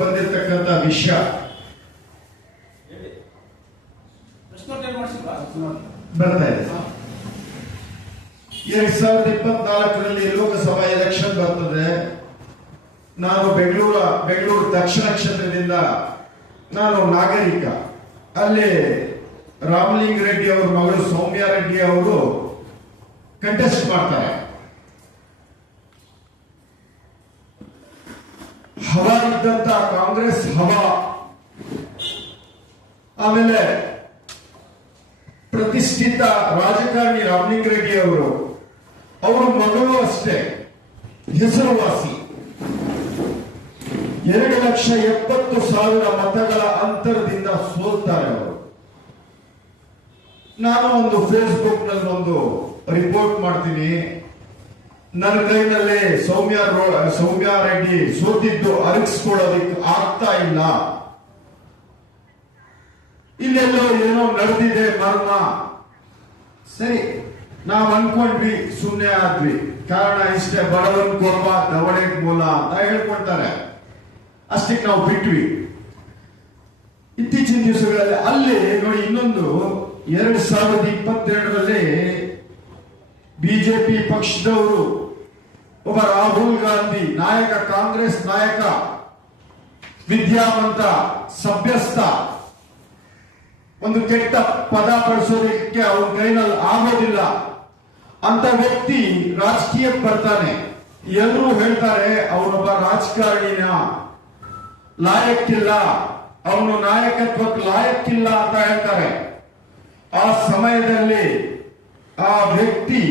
ಬಂದಿರತಕ್ಕಂತ ವಿಷಯ ಬರ್ತಾ ಇದೆ. 2024ರಲ್ಲಿ ಲೋಕಸಭಾ ಎಲೆಕ್ಷನ್ ಬರ್ತದೆ. ನಾನು ಬೆಂಗಳೂರು ದಕ್ಷಿಣ ಕ್ಷೇತ್ರದಿಂದ ನಾನು ನಾಗರಿಕ. ಅಲ್ಲಿ ರಾಮಲಿಂಗ ರೆಡ್ಡಿ ಅವರ ಮಗಳು ಸೌಮ್ಯ ರೆಡ್ಡಿ ಅವರು ಕಂಟೆಸ್ಟ್ ಮಾಡ್ತಾರೆ. ಹವಾ ಇದ್ದಂತ ಕಾಂಗ್ರೆಸ್ ಹವಾ. ಆಮೇಲೆ ಪ್ರತಿಷ್ಠಿತ ರಾಜಕಾರಣಿ ರಾಮಲಿಂಗ ರೆಡ್ಡಿ ಅವರ ಮಗಳು ಅಷ್ಟೇ ಹೆಸರುವಾಸಿ. 2,70,000 ಮತಗಳ ಅಂತರದಿಂದ ಸೋಲ್ತಾರೆ ಅವರು. ನಾನು ಒಂದು ಫೇಸ್ಬುಕ್ ನಲ್ಲಿ ಒಂದು ರಿಪೋರ್ಟ್ ಮಾಡ್ತೀನಿ. ನನ್ನ ಕೈನಲ್ಲಿ ಸೌಮ್ಯ ರೆಡ್ಡಿ ಸೋತಿದ್ದು ಅರಗಿಸ್ಕೊಳ್ಳೋದಕ್ಕೆ ಆಗ್ತಾ ಇಲ್ಲ. ಇಲ್ಲೆಲ್ಲೋ ಏನೋ ನಡೆದಿದೆ ಮರ್ಮ. ಸರಿ, ನಾವ್ ಅನ್ಕೊಂಡ್ವಿ, ಸುಮ್ಮನೆ ಆದ್ವಿ. ಕಾರಣ ಇಷ್ಟೇ, ಬಡವನ್ ಕೋಪ ದವಡೆಗೆ ಮೂಲ ಅಂತ ಹೇಳ್ಕೊಳ್ತಾರೆ. ಅಷ್ಟಕ್ಕೆ ನಾವು ಬಿಟ್ವಿ. ಇತ್ತೀಚಿನ ದಿವಸಗಳಲ್ಲಿ ಅಲ್ಲಿ ನೋಡಿ, ಇನ್ನೊಂದು 2022ರಲ್ಲಿ ಬಿಜೆಪಿ ಪಕ್ಷದವರು ಒಬ್ಬ ರಾಹುಲ್ ಗಾಂಧಿ ನಾಯಕ, ಕಾಂಗ್ರೆಸ್ ನಾಯಕ, ವಿದ್ಯಾವಂತ, ಸಭ್ಯಸ್ಥ, ಒಂದು ಕೆಟ್ಟ ಪದ ಬಳಸೋದಕ್ಕೆ ಅವನ ಕೈನಲ್ಲಿ ಆಗೋದಿಲ್ಲ ಅಂತ ವ್ಯಕ್ತಿ ರಾಜಕೀಯಕ್ಕೆ ಬರ್ತಾನೆ. ಎಲ್ಲರೂ ಹೇಳ್ತಾರೆ ಅವನೊಬ್ಬ ರಾಜಕಾರಣಿನ ಲಾಯಕ್ಕಿಲ್ಲ, ಅವನು ನಾಯಕತ್ವಕ್ಕೆ ಲಾಯಕ್ಕಿಲ್ಲ ಅಂತ ಹೇಳ್ತಾರೆ. ಆ ಸಮಯದಲ್ಲಿ ಆ ವ್ಯಕ್ತಿ